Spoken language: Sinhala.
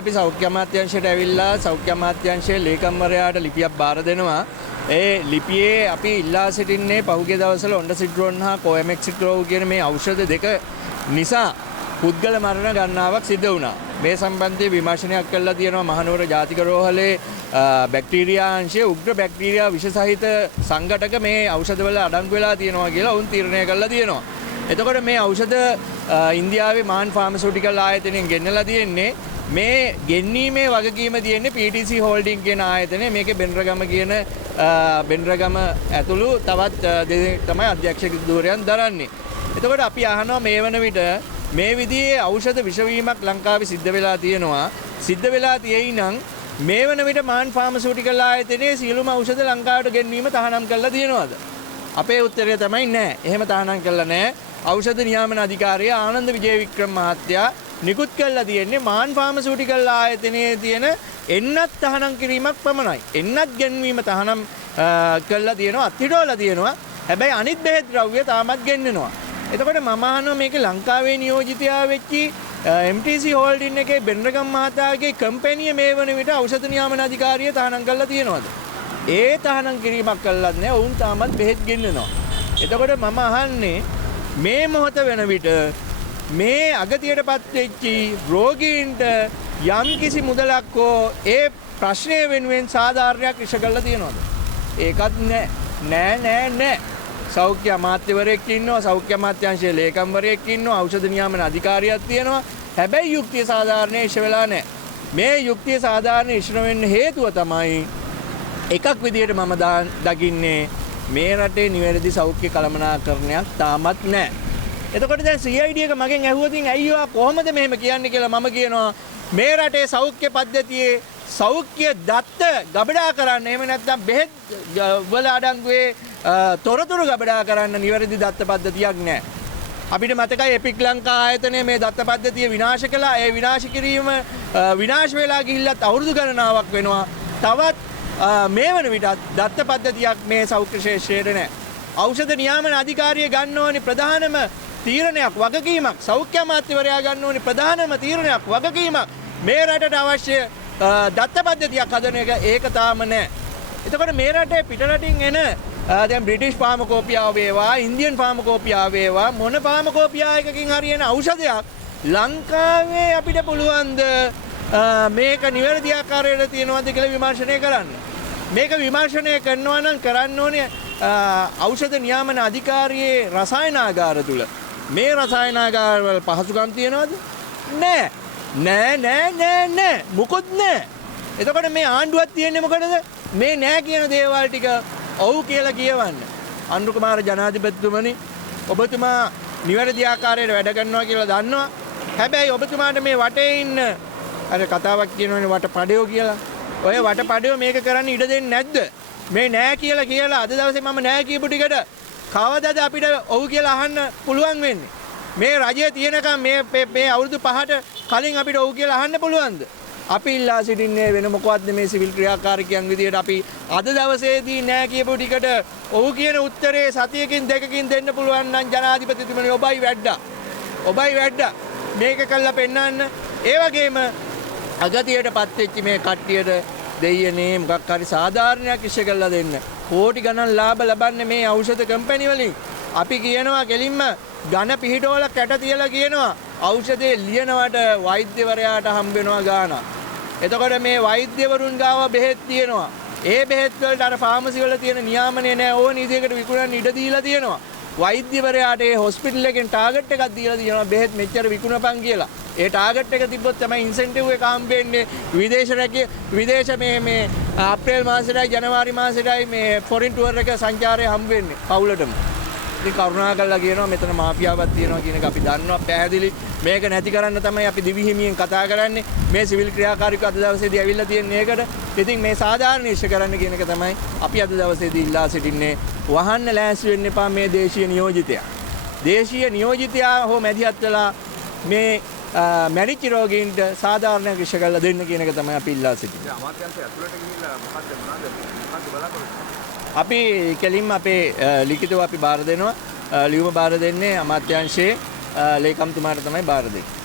අපි සෞඛ්‍ය අමාත්‍යාංශයට ඇවිල්ලා සෞඛ්‍ය අමාත්‍යාංශයේ ලේකම්වරයාට ලිපියක් බාර දෙනවා. ඒ ලිපියේ අපි ඉල්ලා සිටින්නේ පහුගිය දවස්වල ඔන්ඩසිට්‍රෝන් හා කොඑමෙක්සිට්‍රෝව් කියන මේ ඖෂධ දෙක නිසා පුද්ගල මරණ ගණනාවක් සිද්ධ වුණා. මේ සම්බන්ධයෙන් විමර්ශනයක් කළා තියෙනවා මහනුවර ජාතික රෝහලේ බැක්ටීරියා අංශයේ උග්‍ර බැක්ටීරියා විෂ සහිත සංඝටක මේ ඖෂධවල අඩංගු වෙලා තියෙනවා කියලා උන් තීරණය කළා තියෙනවා. එතකොට මේ ඖෂධ ඉන්දියාවේ මාන් ෆාමසිටිකල් ආයතනයෙන් ගෙන්නලා තියෙන්නේ. මේ ගෙන්වීමේ වගකීම තියෙන්නේ PTC Holding කියන ආයතනය. මේකේ බෙන්රගම කියන බෙන්රගම ඇතුළු තවත් දෙනෙක් තමයි අධ්‍යක්ෂක ධූරයන් දරන්නේ. එතකොට අපි අහනවා මේ වන විට මේ විදිහේ ඖෂධ විෂවීමක් ලංකාවේ සිද්ධ වෙලා තියෙනවා. සිද්ධ වෙලා තියෙයි නම් මේ වන විට මාන් ෆාමසිටිකල් ආයතනයේ සියලුම ඖෂධ ලංකාවට ගෙන්වීම තහනම් කරලා තියෙනවද? අපේ උත්තරය තමයි නැහැ. එහෙම තහනම් කරලා නැහැ. ඖෂධ නියාමන අධිකාරිය ආනන්ද විජේවික්‍රම මහත්තයා නිකුත් කළා තියෙන්නේ මාන් ෆාමසිටිකල් ආයතනයේ තියෙන එන්නත් තහනම් කිරීමක් පමණයි. එන්නත් ගෙන්වීම තහනම් කළා තියෙනවා, අත්හිටවලා තියෙනවා. හැබැයි අනිත් බෙහෙත් ද්‍රව්‍ය තාමත් ගෙන්වනවා. එතකොට මම අහනවා මේක ලංකාවේ නියෝජිතයා වෙච්චි MTC Holding එකේ බෙන්රගම් මහතාගේ කම්පැනි මේ වන විට ඖෂධ නියාමන අධිකාරිය තහනම් කළා තියෙනවද? ඒ තහනම් කිරීමක් කළත් නැහැ. වුන් තාමත් බෙහෙත් ගෙන්වනවා. එතකොට මම අහන්නේ මේ මොහොත වෙන විට මේ අගතියටපත් වෙච්චි රෝගීන්ට යම් කිසි මුදලක් හෝ ඒ ප්‍රශ්නය වෙනුවෙන් සාධාරණයක් ඉෂ කරලා තියෙනවද? ඒකත් නෑ. සෞඛ්‍ය අමාත්‍යවරයෙක් ඉන්නවා, සෞඛ්‍ය අමාත්‍යාංශයේ ලේකම්වරයෙක් ඉන්නවා, ඖෂධ නියාමන අධිකාරියක් තියෙනවා. හැබැයි යුක්තිය සාධාරණේ ඉෂ වෙලා නැහැ. මේ යුක්තිය සාධාරණේ ඉෂ වෙන්න හේතුව තමයි එකක් විදියට මම දකින්නේ මේ රටේ නිවැරදි සෞඛ්‍ය කළමනාකරණයක් තාමත් නැහැ. එතකොට දැන් CID එක මගෙන් ඇහුවොතින් අයියෝ කොහොමද මෙහෙම කියන්නේ කියලා මම කියනවා මේ රටේ සෞඛ්‍ය පද්ධතියේ සෞඛ්‍ය දත්ත ගබඩා කරන්න එහෙම නැත්නම් බෙහෙත් වල අඩංගුවේ තොරතුරු ගබඩා කරන්න නිවැරදි දත්ත පද්ධතියක් නැහැ. අපිට මතකයි එපික් ලංකා ආයතනය මේ දත්ත පද්ධතිය විනාශ කළා. ඒ විනාශ කිරීම විනාශ වෙලා ගිහිල්ලත් අවුරුදු ගණනාවක් වෙනවා. තවත් මේ වන විටත් දත්ත පද්ධතියක් මේ සෞඛ්‍ය ශේෂ්ත්‍රයේ නැහැ. ඖෂධ නියාමන අධිකාරිය ගන්න ඕනි ප්‍රධානම තීරණයක් වගකීමක් සෞඛ්‍ය අමාත්‍යවරයා ගන්න ඕනි ප්‍රධානම තීරණයක් වගකීමක් මේ රටට අවශ්‍ය දත්ත පද්ධතියක් හදන එක ඒක තාම නැහැ. එතකොට මේ රටේ පිටරටින් එන දැන් බ්‍රිටිෂ් ෆාමකෝපියාව වේවා ඉන්දියන් ෆාමකෝපියාව වේවා මොන ෆාමකෝපියා එකකින් හරියන ඖෂධයක් ලංකාවේ අපිට පුළුවන්ද මේක නිවැරදි ආකාරයට තියෙනවද කියලා විමර්ශනය කරන්න. මේක විමර්ශනය කරනවා නම් කරන්න ඕනේ ඖෂධ නියාමන අධිකාරියේ රසායනාගාර තුල. මේ රසායනාගාරවල පහසුකම් තියෙනවද? නෑ. මොකොත් නෑ. එතකොට මේ ආණ්ඩුවක් තියෙන්නේ මොකටද? මේ නෑ කියන දේවල් ටික ඔව් කියලා කියවන්න. අනුර කුමාර ජනාධිපතිතුමනි ඔබතුමා නිවැරදි ආකාරයට වැඩ කරනවා කියලා දන්නවා. හැබැයි ඔබතුමාට මේ වටේ ඉන්න අර කතාවක් කියනවනේ වටපඩයෝ කියලා. ඔය වටපඩයෝ මේක කරන්න ඉඩ දෙන්නේ නැද්ද? මේ නෑ කියලා අද දවසේ මම නෑ කියපු ටිකට කවදාද අපිට ඔව් කියලා අහන්න පුළුවන් වෙන්නේ? මේ රජය තියෙනකම් මේ අවුරුදු 5ට කලින් අපිට ඔව් කියලා අහන්න පුළුවන්ද? අපි ඉල්ලා සිටින්නේ වෙන මොකවත් නෙමේ සිවිල් ක්‍රියාකාරකයන් විදියට අපි අද දවසේදී නෑ කියපු ටිකට ඔව් කියන උත්තරේ සතියකින් දෙකකින් දෙන්න පුළුවන් නම් ජනාධිපතිතුමනි ඔබයි වැඩ. මේක කළා පෙන්නන්න. ඒ වගේම අගතියටපත් වෙච්ච මේ කට්ටියට දෙයියනේ මොකක් හරි සාධාරණයක් ඉෂ්ට කරලා දෙන්න. කෝටි ගණන් ලාභ ලබන්නේ මේ ඖෂධ කම්පැනි වලින්. අපි කියනවා කෙලින්ම ඝන පිහිටවල කැට තියලා කියනවා ඖෂධේ ලියනවට වෛද්‍යවරයාට හම්බ වෙනවා ගාණක්. එතකොට මේ වෛද්‍යවරුන් ගාව බෙහෙත් තියෙනවා. ඒ බෙහෙත් වලට අර ෆාමසි වල තියෙන නියාමනය නැහැ. ඕන විදිහකට විකුණන්න ඉඩ දීලා තියෙනවා. වෛද්‍යවරයාට ඒ හොස්පිටල් එකෙන් ටාගට් එකක් දීලා තියෙනවා බෙහෙත් මෙච්චර විකුණපන් කියලා. ඒ ටාගට් එක තිබ්බොත් තමයි ඉන්සෙන්ටිව් එක හම්බෙන්නේ. විදේශ මේ අප්‍රේල් මාසෙටයි ජනවාරි මාසෙටයි මේ ෆොරින් ටුවර් එක සංචාරය හම්බ වෙන්නේ පවුලටම. ඉතින් කරුණාකරලා කියනවා මෙතන මාෆියාවක් තියෙනවා කියන එක අපි දන්නවා පැහැදිලි. මේක නැති කරන්න තමයි අපි දිවිහිමියෙන් කතා කරන්නේ. මේ සිවිල් ක්‍රියාකාරීකව අද දවසේදී ඇවිල්ලා තියෙන්නේ ඒකට. ඉතින් මේ සාධාරණ ඉෂ්ට කරන්න කියන එක තමයි අපි අද දවසේදී ඉල්ලා සිටින්නේ. වහන්න ලෑස්ති වෙන්න එපා මේ දේශීය නියෝජිතයා. දේශීය නියෝජිතයා හෝ මැදිහත් වෙලා මේ මැරිච්ච රෝගීන්ට සාධාරණයක් ඉෂ්ට කරලා දෙන්න කියන එක තමයි අපි ඉල්ලා සිටින්නේ. අමාත්‍යාංශය ඇතුළට ගිහිල්ලා මොකක්ද බලාපොරොත්තු? අපි කෙලින්ම අපේ ලිඛිතව අපි බාර දෙනවා. ලියුම බාර දෙන්නේ අමාත්‍යාංශයේ ලේකම්තුමාට තමයි බාර දෙන්නේ.